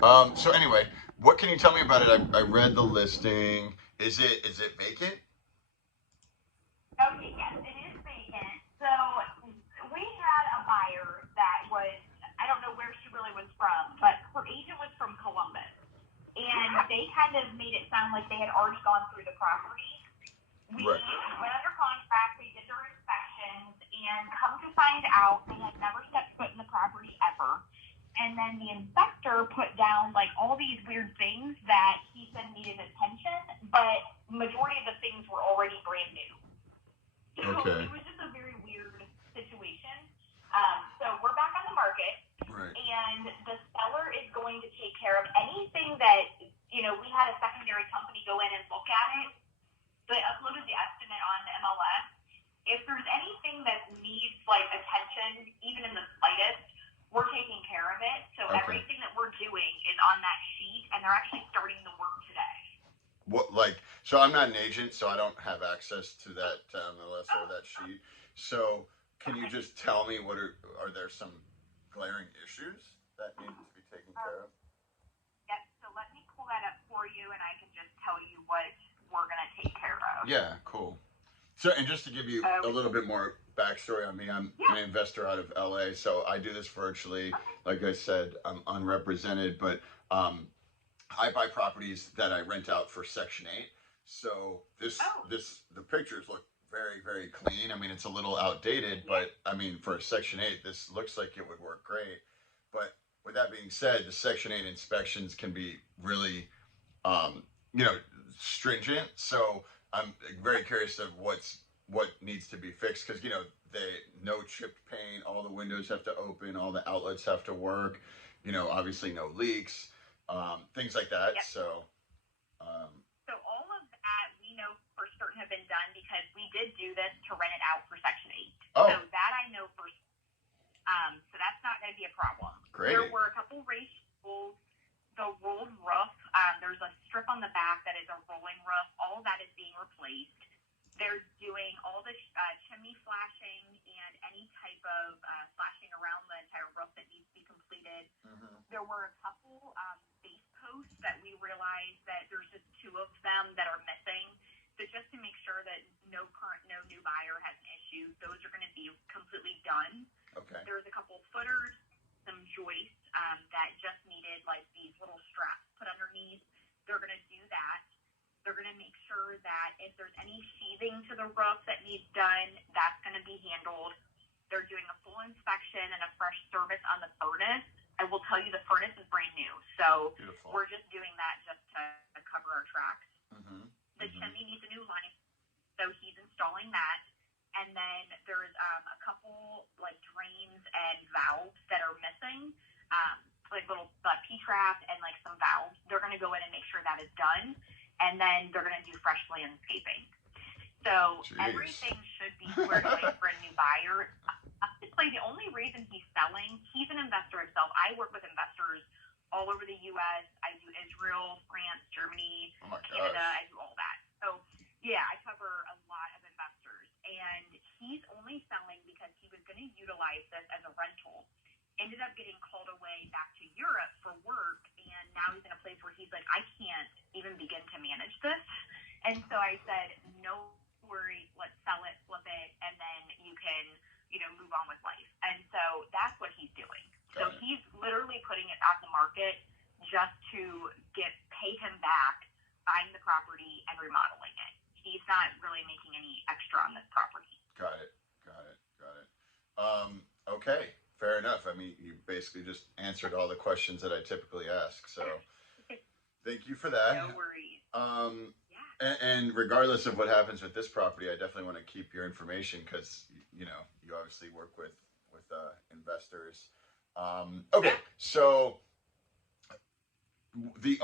So anyway, what can you tell me about it? I read the listing. Is it vacant? Okay, yes, it is vacant. So we had a buyer that was, I don't know where she really was from, but her agent was from Columbus. And they kind of made it sound like they had already gone through the property. We Right. went under contract, they did their inspections, and come to find out, they had never stepped foot in the property ever. And then the inspector put down like all these weird things that he said needed attention, but majority of the things were already brand new. So Okay. it was just a very weird situation. So we're back on the market, Right. and the seller is going to take care of anything that, we had a secondary company go in and look at it. They uploaded the estimate on the MLS. If there's anything that needs like attention, even in the slightest, we're taking care of it. So Okay. everything that we're doing is on that sheet, and they're actually starting the work today. What like? So I'm not an agent, so I don't have access to that MLS or Oh, that sheet. So can you okay. just tell me are there some glaring issues that need to be taken Um, care of? Yep. So let me pull that up for you, and I can just tell you what we're gonna take care of. Yeah, cool. So, and just to give you a Okay. little bit more backstory on me, I'm Yeah. an investor out of LA, so I do this virtually. Okay. Like I said, I'm unrepresented, but um, I buy properties that I rent out for Section 8. So Oh. the pictures look very, very clean. I mean, it's a little outdated, Yeah. but I mean, for a Section 8, this looks like it would work great. But with that being said, the Section 8 inspections can be really um, you know, stringent. So I'm very curious of what needs to be fixed because they no chipped paint, all the windows have to open, all the outlets have to work. Obviously no leaks, things like that. Yep. So um, So all of that we know for certain have been done because we did do this to rent it out for Section 8. So oh, that I know for. So that's not going to be a problem. There great. were a couple race shingles, the rolled roof. There's a strip on the back that is a rolling roof. All of that is being replaced. They're doing all the chimney flashing and any type of flashing around the entire roof that needs to be completed. Mm-hmm. There were a couple base posts that we realized that there's just two of them that are missing. So just to make sure that no new buyer has an issue, those are going to be completely done. Okay. There was a couple footers, some joists that just needed like these little straps put underneath. They're going to do that. They're going to make sure that if there's any sheathing to the roof that needs done, that's going to be handled. They're doing a full inspection and a fresh service on the furnace. I will tell you the furnace is brand new. So Beautiful. we're just doing that just to cover our tracks. Mm-hmm. The Mm-hmm. chimney needs a new line, so he's installing that. And then there's a couple like drains and valves that are missing, like little P-trap and like some valves. They're going to go in and make sure that is done, and then they're going to do fresh landscaping. So Jeez. everything should be squared away for a new buyer. Honestly, the only reason he's selling, he's an investor himself. I work with investors all over the U.S. I do Israel, France, Germany, Oh my Canada. gosh. I do all that. So yeah, I cover a lot of investors, and he's only selling because he was going to utilize this as a rental. Ended up getting called away back to Europe for work, and now he's in a place where he's like, I can't even begin to manage this. And so I said, no worries, let's sell it, flip it, and then you can, move on with life. And so that's what he's doing. So Got it. he's literally putting it on the market just to pay him back buying the property and remodeling it. He's not really making any extra on this property. Got it. Got it. Got it. Okay. Fair enough. I mean, you basically just answered all the questions that I typically ask. So thank you for that. No worries. Yeah. And regardless of what happens with this property, I definitely want to keep your information because you obviously work with investors. Okay, so the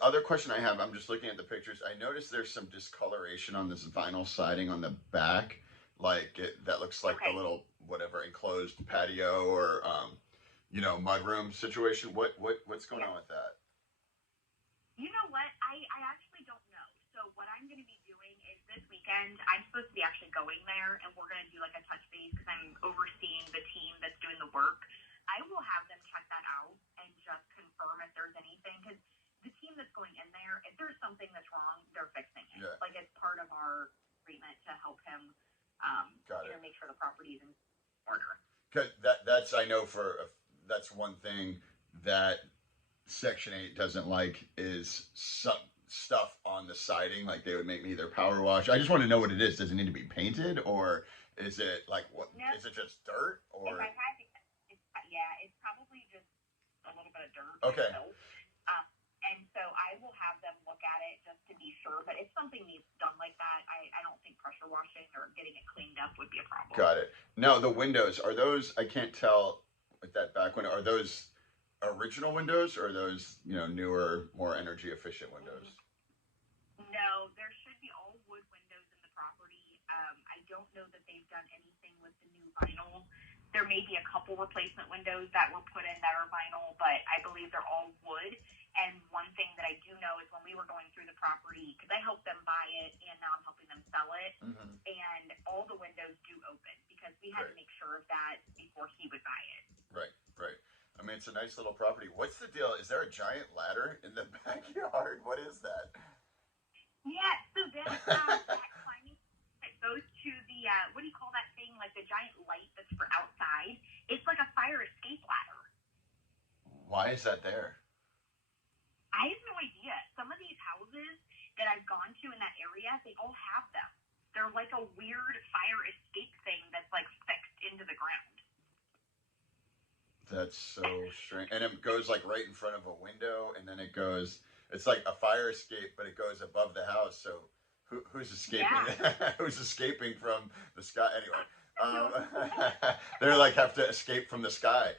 other question I have, I'm just looking at the pictures. I noticed there's some discoloration on this vinyl siding on the back, that looks like Okay. the little whatever enclosed patio or mudroom situation. What's going on with that? You know what? I actually don't know. So what I'm going to be doing is this weekend, I'm supposed to be actually going there, and we're going to do like a touch base because I'm overseeing the team that's doing the work. I will have them check that out and just confirm if there's any help him, Got it. make sure the property is in order. Cause that's I know that's one thing that Section 8 doesn't like is some stuff on the siding. Like they would make me either power wash. I just want to know what it is. Does it need to be painted, or is it like what? No, is it just dirt? Or if I had to, it's probably just a little bit of dirt. okay, And so I will have them look at it just to be sure. But if something needs done like that, I don't think pressure washing or getting it cleaned up would be a problem. got it. Now the windows, are those? I can't tell with that back window. Are those original windows, or are those newer, more energy efficient windows? No, there should be all wood windows in the property. I don't know that they've done anything with the new vinyl. There may be a couple replacement windows that were put in that are vinyl, but I believe they're all wood. And one thing that I do know is when we were going through the property, because I helped them buy it and now I'm helping them sell it, and all the windows do open because we had to make sure of that before he would buy it. Right. I mean, it's a nice little property. What's the deal? Is there a giant ladder in the backyard? What is that? Yeah, so that climbing that goes to the, what do you call that thing? Like the giant light that's for outside. It's like a fire escape ladder. Why is that there? I have no idea. Some of these houses that I've gone to in that area, they all have them. They're like a weird fire escape thing that's like fixed into the ground. That's so strange. And it goes like right in front of a window, and then it's like a fire escape, but it goes above the house. So who's escaping? Yeah. Who's escaping from the sky? Anyway, they're like have to escape from the sky.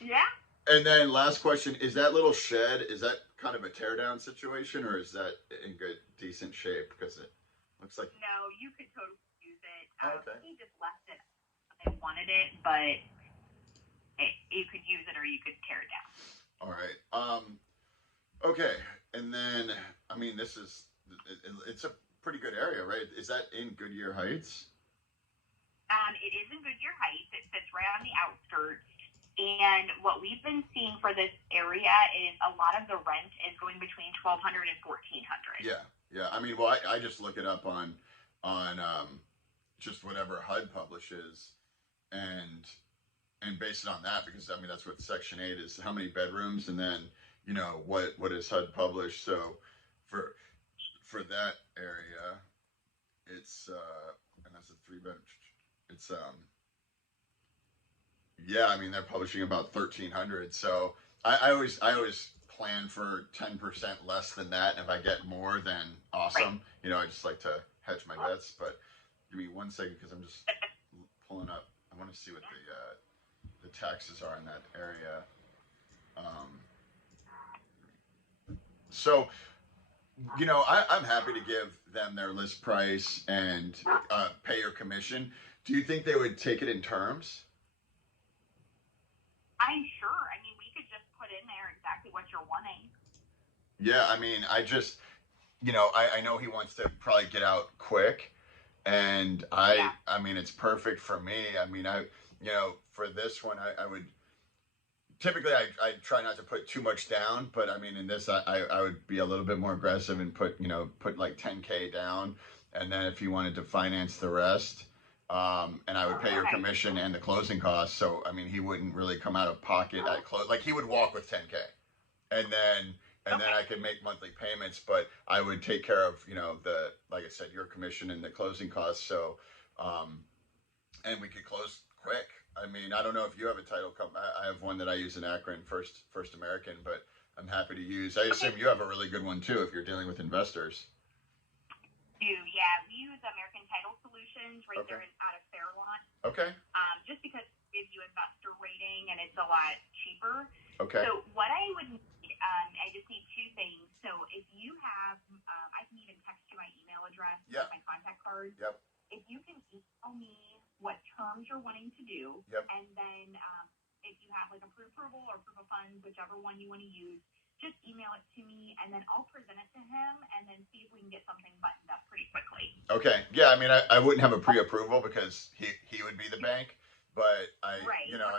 Yeah. And then last question, is that little shed, is that kind of a tear down situation, or is that in good, decent shape? Because it looks like... No, you could totally use it. Okay. He just left it. I wanted it, but you could use it or you could tear it down. All right. Okay. And then, I mean, it's a pretty good area, right? Is that in Goodyear Heights? It is in Goodyear Heights. It sits right on the outskirts. And what we've been seeing for this area is a lot of the rent is going between $1,200 and $1,400. Yeah. I mean, well, I just look it up on just whatever HUD publishes, and base it on that, because I mean that's what Section 8 is. How many bedrooms, and then what is HUD published. So for that area, it's and that's a 3-bedroom. It's yeah, I mean they're publishing about 1,300. So I always plan for 10% less than that. And if I get more, then awesome. Right. I just like to hedge my bets. But give me 1 second, because I'm just pulling up. I want to see what the taxes are in that area. So I'm happy to give them their list price and pay your commission. Do you think they would take it in terms? I'm sure. I mean, we could just put in there exactly what you're wanting. Yeah, I mean, I just, I know he wants to probably get out quick, and I mean, it's perfect for me. I mean, for this one, I would, typically I try not to put too much down, but I mean, in this, I would be a little bit more aggressive and put like 10K down, and then if you wanted to finance the rest, and I would pay your commission and the closing costs. So, I mean, he wouldn't really come out of pocket at close. Like, he would walk with 10K, and then I could make monthly payments, but I would take care of, like I said, your commission and the closing costs. So, and we could close quick. I mean, I don't know if you have a title company. I have one that I use in Akron, First American, but I'm happy to use. I assume you have a really good one too if you're dealing with investors. Yeah, we use American Title Solutions right there out of Fairlawn. Okay. Just because it gives you investor rating and it's a lot cheaper. Okay. So what I would need, I just need 2 things. So if you have, I can even text you my email address, my contact card. Yep. If you can email me what terms you're wanting to do, and then if you have like a pre-approval or proof of funds, whichever one you want to use, just email it to me, and then I'll present it to him, and then see if we can get something buttoned up pretty quickly. Okay. Yeah, I mean, I wouldn't have a pre-approval because he would be the bank, but I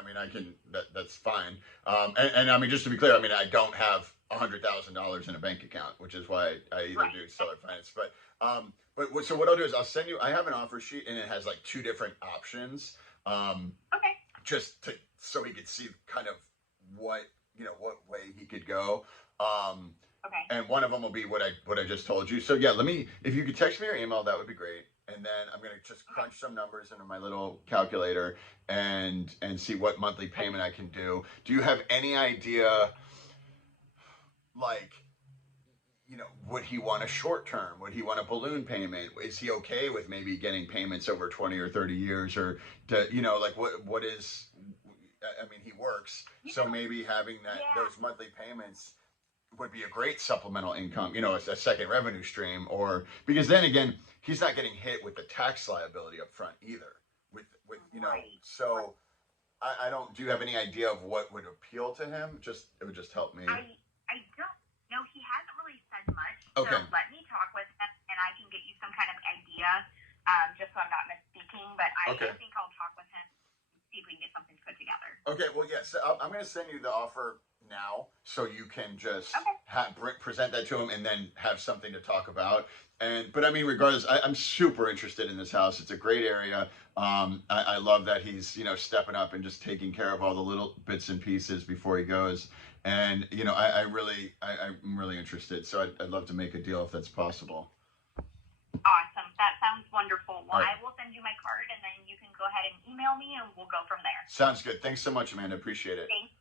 mean, I can, that's fine. And I mean, just to be clear, I mean, I don't have $100,000 in a bank account, which is why I either Right. do seller finance. So what I'll do is I'll send you. I have an offer sheet, and it has like 2 different options, Okay. just to so he could see kind of what what way he could go. Okay. And one of them will be what I just told you. So yeah, let me if you could text me your email, that would be great. And then I'm gonna just crunch some numbers into my little calculator and see what monthly payment I can do. Do you have any idea, like, would he want a short term? Would he want a balloon payment? Is he okay with maybe getting payments over 20 or 30 years? Or, like what is, I mean, he works. So maybe having those monthly payments would be a great supplemental income, a second revenue stream, or because then again, he's not getting hit with the tax liability up front either. With Right. So I don't. Do you have any idea of what would appeal to him? It would just help me. I don't know. He hasn't really said much. Okay. So let me talk with him, and I can get you some kind of idea, just so I'm not misspeaking. But I think I'll talk with him and see if we can get something put together. Okay. Well, yes. I'm going to send you the offer now, so you can just present that to him, and then have something to talk about. But I mean, regardless, I'm super interested in this house. It's a great area. I love that he's stepping up and just taking care of all the little bits and pieces before he goes. And I'm really interested. So I'd love to make a deal if that's possible. Awesome. That sounds wonderful. Well, Right. I will send you my card, and then you can go ahead and email me, and we'll go from there. Sounds good. Thanks so much, Amanda. Appreciate it. Thanks.